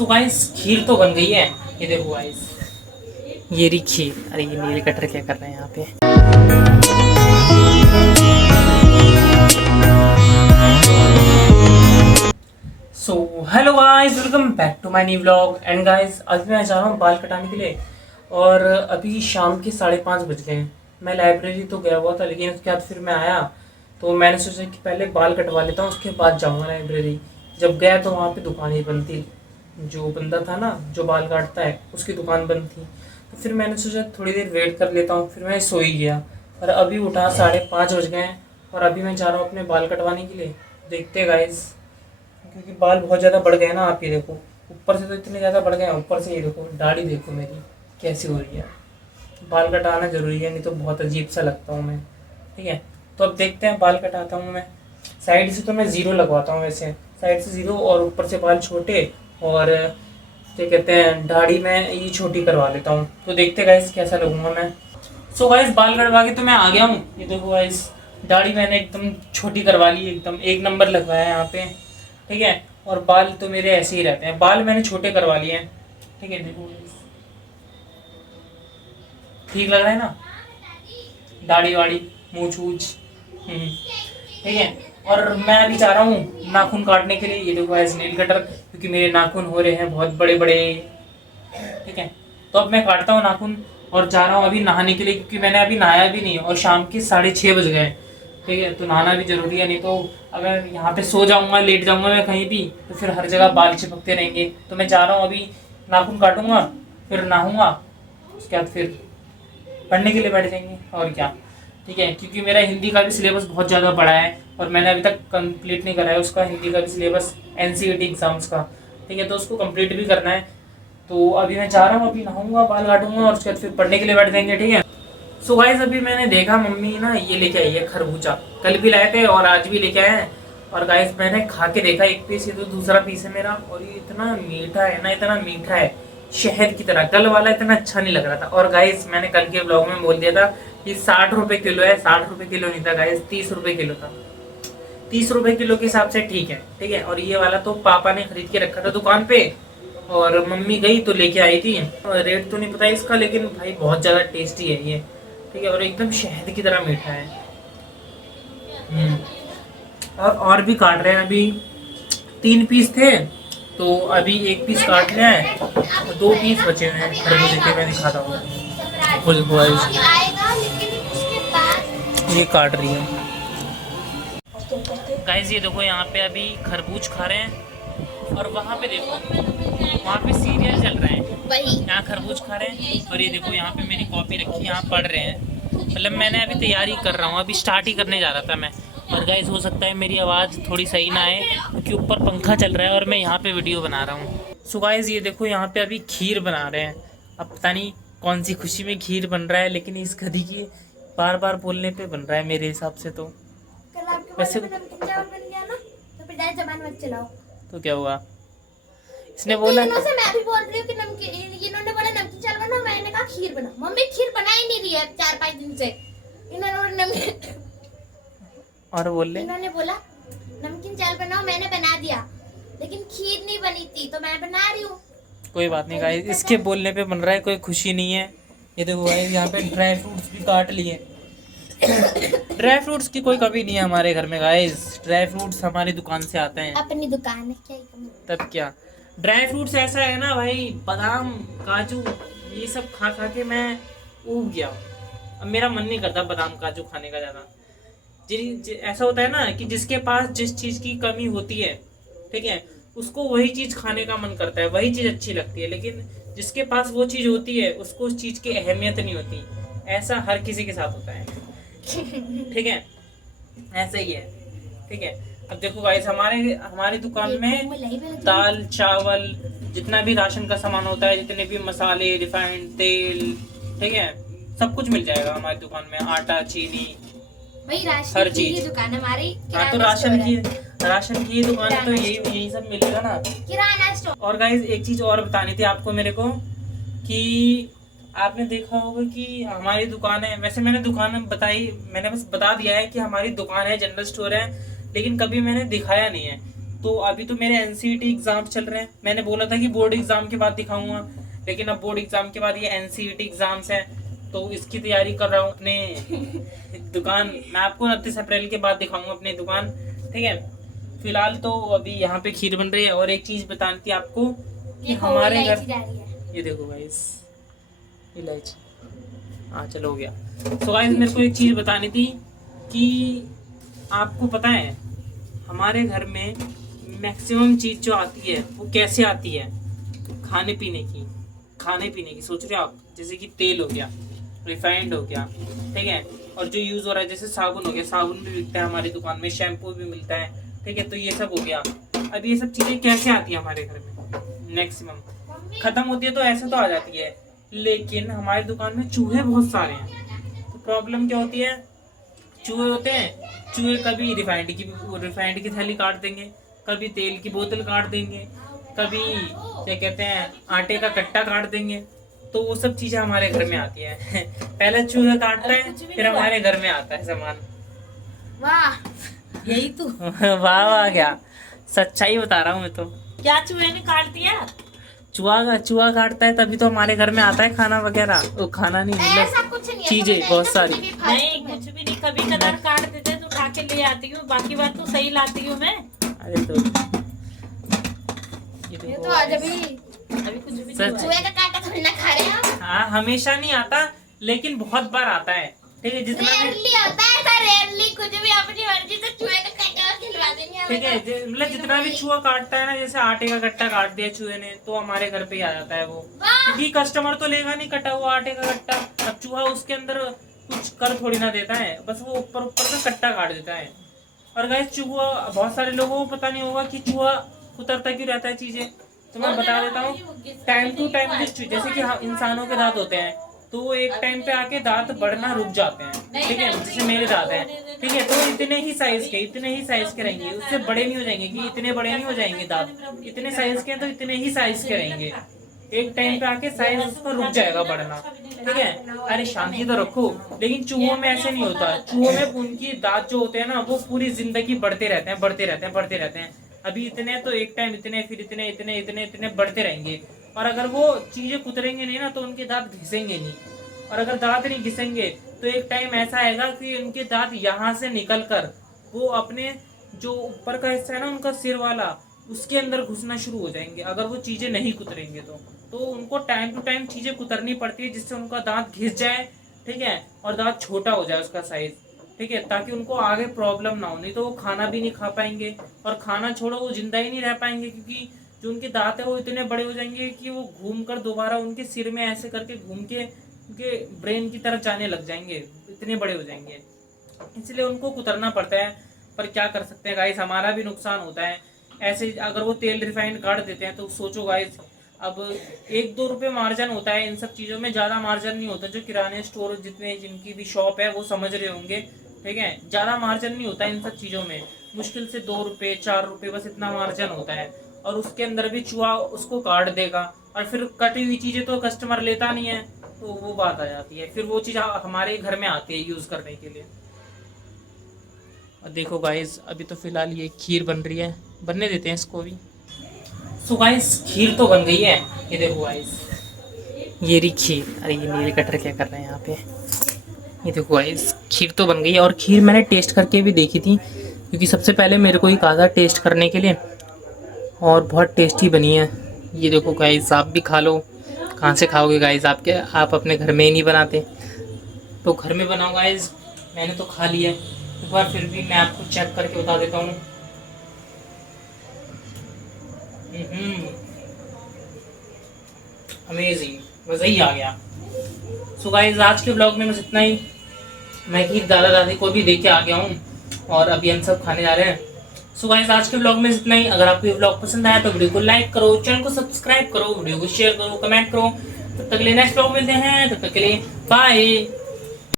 So guys खीर तो बन गई है। ये देखो गाइस, ये रही खीर। अरे ये नील कटर क्या कर रहे हैं यहाँ पे। So hello guys, welcome back to my new vlog. And guys अभी मैं जा रहा हूँ बाल कटाने के लिए और अभी शाम के 5:30 बज गए हैं। मैं लाइब्रेरी तो गया हुआ था, लेकिन उसके बाद फिर मैं आया तो मैंने सोचा कि पहले बाल कटवा लेता हूँ, उसके बाद जाऊँगा लाइब्रेरी। जब गया तो वहाँ पे दुकान ही बंद थी। जो बंदा था ना जो बाल काटता है, उसकी दुकान बंद थी। तो फिर मैंने सोचा थोड़ी देर वेट कर लेता हूँ, फिर मैं सो ही गया। और अभी उठा 5:30 बज गए हैं और अभी मैं जा रहा हूँ अपने बाल कटवाने के लिए। देखते गाइस, क्योंकि बाल बहुत ज़्यादा बढ़ गए ना। आप ये देखो, ऊपर से तो इतने ज़्यादा बढ़ गए हैं, ऊपर से ये देखो दाढ़ी देखो मेरी कैसी हो रही है। बाल कटाना ज़रूरी है, नहीं तो बहुत अजीब सा लगता हूँ मैं। ठीक है, तो अब देखते हैं, बाल कटाता हूँ मैं। साइड से तो मैं ज़ीरो लगवाता हूँ, वैसे साइड से ज़ीरो और ऊपर से बाल छोटे, और क्या कहते हैं दाढ़ी में ये छोटी करवा लेता हूँ। तो देखते गाइस कैसा लगूंगा मैं। सो गाइस बाल कटवा के तो मैं आ गया हूँ। ये देखो गाइस, दाढ़ी मैंने एकदम छोटी करवा ली, एकदम 1 नंबर लगवाया है यहाँ पे। ठीक है, और बाल तो मेरे ऐसे ही रहते हैं, बाल मैंने छोटे करवा लिए हैं। ठीक है, देखो ठीक लग रहा है ना, दाढ़ी वाड़ी मूछ वूछ। ठीक है, और मैं अभी जा रहा हूँ नाखून काटने के लिए। ये देखो एज नेल कटर, क्योंकि मेरे नाखून हो रहे हैं बहुत बड़े बड़े। ठीक है, तो अब मैं काटता हूँ नाखून और जा रहा हूँ अभी नहाने के लिए, क्योंकि मैंने अभी नहाया भी नहीं और शाम के 6:30 बज गए। ठीक है, तो नहाना भी जरूरी है, नहीं तो अगर यहाँ पे सो जाऊँगा, लेट जाऊँगा मैं कहीं भी, तो फिर हर जगह बाल चिपकते रहेंगे। तो मैं जा रहा हूँ अभी, नाखून काटूंगा, फिर नहाऊंगा, उसके बाद फिर पढ़ने के लिए बैठ जाएंगे और क्या। ठीक है, क्योंकि मेरा हिंदी का भी सिलेबस बहुत ज़्यादा बड़ा है और मैंने अभी तक कंप्लीट नहीं करा है उसका, हिंदी का भी सिलेबस एनसीईआरटी एग्जाम्स का। ठीक है, तो उसको कंप्लीट भी करना है। तो अभी मैं जा रहा हूँ, अभी नहाऊंगा, बाल काटूंगा और उसके बाद फिर पढ़ने के लिए बैठ जाएंगे। ठीक है, सो गाइस अभी मैंने देखा मम्मी ना ये लेके आई है खरबूजा। कल भी लाए थे और आज भी लेके आए हैं। और गाइस मैंने खा के देखा एक पीस, ये तो दूसरा पीस है मेरा, और ये इतना मीठा है ना, इतना मीठा है शहद की तरह। कल वाला इतना अच्छा नहीं लग रहा था। और गाइस मैंने कल के ब्लॉग में बोल दिया था कि 60 रुपए किलो है। 60 रुपए किलो नहीं था गाइस, 30 रुपए किलो था। 30 रुपए किलो के हिसाब से ठीक है। ठीक है, और ये वाला तो पापा ने खरीद के रखा था दुकान पे, और मम्मी गई तो लेके आई थी। और रेट तो नहीं पता इसका, लेकिन भाई बहुत ज़्यादा टेस्टी है ये। ठीक है, और एकदम शहद की तरह मीठा है। और भी काट रहे हैं, अभी 3 पीस थे तो अभी 1 पीस काट लिया है और 2 पीस बचे हुए हैं खरबूजे के। मैं दिखाता हूँ, ये काट रही है गाइस। ये देखो यहाँ पे अभी खरबूज खा रहे हैं और वहाँ पे देखो, वहाँ पे सीरियल चल रहे हैं, यहाँ खरबूज खा रहे हैं। और ये देखो यहाँ पे मेरी कॉपी रखी, यहाँ पढ़ रहे हैं। मतलब मैंने अभी तैयारी कर रहा हूँ, अभी स्टार्ट ही करने जा रहा था मैं। और गाइस हो सकता है मेरी आवाज़ थोड़ी सही ना आए, क्योंकि ऊपर पंखा चल रहा है और मैं यहाँ पे वीडियो बना रहा हूँ। सो गाइस ये देखो यहाँ पे अभी खीर बना रहे हैं। अब पता नहीं कौन सी खुशी में खीर बन रहा है, लेकिन इस गधी की बार बार बोलने पे बन रहा है मेरे हिसाब से। तो वैसे तो क्या हुआ, इसने बोला से मैं भी बोल रही हूँ कि नमकीन, इन्होंने बोला नमकीन चावल बनाओ, मैंने कहा खीर बनाओ। मम्मी खीर बना ही नहीं रही है 4-5 दिन से। इन्होंने और बोल ले, इन्होंने बोला नमकीन चावल बनाओ, मैंने बना दिया, लेकिन खीर नहीं बनी थी तो मैं बना रही हूँ। कोई बात नहीं गाइस, इसके बोलने पे बन रहा है, कोई खुशी नहीं है। ये देखो गाइस यहाँ पे ड्राई फ्रूट्स भी काट लिए। ड्राई फ्रूट्स की कोई कमी नहीं है हमारे घर में गाइस, ड्राई फ्रूट्स हमारी दुकान से आते हैं। अपनी दुकान है क्या? तब क्या, ड्राई फ्रूट्स ऐसा है ना भाई, बादाम काजू ये सब खा खा के मैं ऊब गया हूँ। अब मेरा मन नहीं करता बादाम काजू खाने का ज़्यादा। ऐसा होता है ना कि जिसके पास जिस चीज़ की कमी होती है, ठीक है, उसको वही चीज़ खाने का मन करता है, वही चीज़ अच्छी लगती है। लेकिन जिसके पास वो चीज़ होती है उसको उस चीज़ की अहमियत नहीं होती। ऐसा हर किसी के साथ होता है। ठीक है, ऐसा ही है। ठीक है, अब देखो गाइस हमारी दुकान में दाल चावल जितना भी राशन का सामान होता है, जितने भी मसाले, रिफाइंड तेल, ठीक है, सब कुछ मिल जाएगा हमारी दुकान में। आटा चीनी हर चीज। दुकान हमारी। हाँ, तो राशन की दुकान है, तो यही सब मिलेगा ना, किराना स्टोर। और गाइस एक चीज और बतानी थी आपको मेरे को, कि आपने देखा होगा कि हमारी दुकान है, वैसे मैंने दुकान बताई, मैंने बस बता दिया है कि हमारी दुकान है, जनरल स्टोर है, लेकिन कभी मैंने दिखाया नहीं है तो अभी तो मेरे एनसीईटी एग्जाम चल रहे हैं। मैंने बोला था कि बोर्ड एग्जाम के बाद दिखाऊंगा, लेकिन अब बोर्ड एग्जाम के बाद ये एनसीईटी एग्जाम्स हैं, तो इसकी तैयारी कर रहा हूँ अपने दुकान। मैं आपको 29 अप्रैल के बाद दिखाऊंगा अपनी दुकान, ठीक है। फिलहाल तो अभी यहाँ पे खीर बन रही है। और एक चीज बतानी थी आपको कि हमारे घर, ये देखो गाइस इलायची, हाँ चलो हो गया। तो गाइस मेरे को एक चीज बतानी थी कि आपको पता है हमारे घर में मैक्सिमम चीज जो आती है वो कैसे आती है, खाने पीने की सोच रहे हो आप, जैसे कि तेल हो गया, रिफाइंड हो गया, ठीक है, और जो यूज हो रहा है जैसे साबुन हो गया, साबुन भी बिकता है हमारी दुकान में, शैम्पू भी मिलता है, ठीक है। तो ये सब हो गया। अब ये सब चीजें कैसे आती है हमारे घर में, मैक्सिमम खत्म होती है तो ऐसे तो आ जाती है, लेकिन हमारी दुकान में चूहे बहुत सारे हैं। तो प्रॉब्लम क्या होती है, चूहे होते हैं, चूहे कभी रिफाइंड की थैली काट देंगे, कभी तेल की बोतल काट देंगे, कभी क्या कहते हैं आटे का कट्टा काट देंगे। तो वो सब चीजें हमारे घर में आती है। पहले चूहे काटता है, फिर हमारे घर में आता है सामान। वाह, यही तो। वाह वाह, क्या सच्चाई बता रहा हूँ मैं तो। क्या चूहे ने काट दिया? चूहा काटता है तभी तो हमारे घर में आता है खाना वगैरह। वो खाना नहीं, ऐसा मतलब कुछ नहीं है, चीजें समझ बहुत आएगा, सारी। कभी भी फालतू नहीं में। कुछ भी नहीं, कभी कदार काट देते तो उठा के ले आती हूँ, बाकी बात तो सही लाती हूँ मैं। अरे तो ये देखो तो आज अभी अभी कुछ भी नहीं सच। हुआ है। चूहे का कांटा थोड़ी ना खा रहे हैं हम। हाँ, हमेशा नहीं आता, लेकिन बहुत बार आता है, ठीक है। जितना भी, रेयरली होता है ऐसा, रेयरली कुछ भी अपनी मर्जी से चूहे का कांटा खिलवा देंगे हमें ठीक है, तो। मतलब जितना भी चूहा काटता है ना, जैसे आटे का कट्टा काट दिया चूहे ने, तो हमारे घर पे ही आ जाता है वो, वाह! क्योंकि कस्टमर तो लेगा नहीं कटा हुआ आटे का कट्टा। अब चूहा उसके अंदर कुछ कर थोड़ी ना देता है, बस वो ऊपर ऊपर से कट्टा काट देता है। और गाइस चूहा, बहुत सारे लोगों को पता नहीं होगा कि चूहा कुतरता क्यों रहता है चीजें, तो मैं बता देता हूँ। टाइम टू टाइम जैसे कि इंसानों के दांत होते हैं, तो वो एक टाइम पे आके दांत बढ़ना रुक जाते हैं, ठीक है। जैसे मेरे दांत हैं, ठीक है, तो इतने ही साइज के रहेंगे, उससे बड़े नहीं हो जाएंगे, कि इतने बड़े नहीं हो जाएंगे दांत, इतने साइज के हैं तो इतने ही साइज के रहेंगे। एक टाइम पे आके साइज उसका रुक जाएगा बढ़ना, ठीक है। अरे शांति तो रखो। लेकिन चूहों में ऐसे नहीं होता। चूहों में उनकी दांत जो होते हैं ना, वो पूरी जिंदगी बढ़ते रहते हैं। अभी इतने तो एक टाइम इतने, फिर इतने बढ़ते रहेंगे। और अगर वो चीजें कुतरेंगे नहीं ना, तो उनके दांत घिसेंगे नहीं। और अगर दांत नहीं घिसेंगे तो एक टाइम ऐसा आएगा कि उनके दांत यहाँ से निकल कर वो अपने जो ऊपर का हिस्सा है ना उनका सिर वाला, उसके अंदर घुसना शुरू हो जाएंगे, अगर वो चीजें नहीं कुतरेंगे तो उनको टाइम टू टाइम चीजें कुतरनी पड़ती है, जिससे उनका दांत घिस जाए, ठीक है, और दांत छोटा हो जाए उसका साइज, ठीक है, ताकि उनको आगे प्रॉब्लम ना हो। नहीं तो वो खाना भी नहीं खा पाएंगे, और खाना छोड़ो वो जिंदा ही नहीं रह पाएंगे, क्योंकि जो उनके दांत है वो इतने बड़े हो जाएंगे कि वो घूम कर दोबारा उनके सिर में ऐसे करके घूम के उनके ब्रेन की तरफ जाने लग जाएंगे, इतने बड़े हो जाएंगे। इसलिए उनको कुतरना पड़ता है। पर क्या कर सकते हैं गाइस, हमारा भी नुकसान होता है ऐसे। अगर वो तेल रिफाइंड काट देते हैं तो सोचो गाइस, अब 1-2 रुपए मार्जिन होता है इन सब चीज़ों में, ज़्यादा मार्जिन नहीं होता। जो किराने स्टोर जितने जिनकी भी शॉप है वो समझ रहे होंगे, ठीक है, ज़्यादा मार्जिन नहीं होता इन सब चीज़ों में। मुश्किल से 2 रुपए 4 रुपए बस इतना मार्जिन होता है, और उसके अंदर भी चूहा उसको काट देगा, और फिर कटी हुई चीज़ें तो कस्टमर लेता नहीं है, तो वो बात आ जाती है। फिर वो चीज़ हमारे घर में आती है यूज़ करने के लिए। और देखो गाइस, अभी तो फिलहाल ये खीर बन रही है, बनने देते हैं इसको भी। सो गाइस खीर तो बन गई है, ये देखो गाइस, ये रही खीर। अरे ये नील कटर क्या कर रहे हैं यहाँ पे, ये देखो गाइस खीर तो बन गई है। और खीर मैंने टेस्ट करके भी देखी थी, क्योंकि सबसे पहले मेरे को ही कहा था टेस्ट करने के लिए, और बहुत टेस्टी बनी है। ये देखो गाइस, आप भी खा लो। कहाँ से खाओगे गाइस, आप अपने घर में ही नहीं बनाते, तो घर में बनाओ गाइस। मैंने तो खा लिया, एक बार फिर भी मैं आपको चेक करके बता देता हूँ। अमेजिंग, मज़ा ही आ गया। सो गाइस आज के ब्लॉग में बस इतना ही। मैं खीर दादा दादी को भी दे के आ गया हूँ, और अभी हम सब खाने जा रहे हैं। सो गाइस आज के ब्लॉग में इतना ही। अगर आपको ये ब्लॉग पसंद आया तो वीडियो को लाइक करो, चैनल को सब्सक्राइब करो, वीडियो को शेयर करो, कमेंट करो। तब तक के लिए नेक्स्ट ब्लॉग मिलते हैं, तब तक के लिए बाय।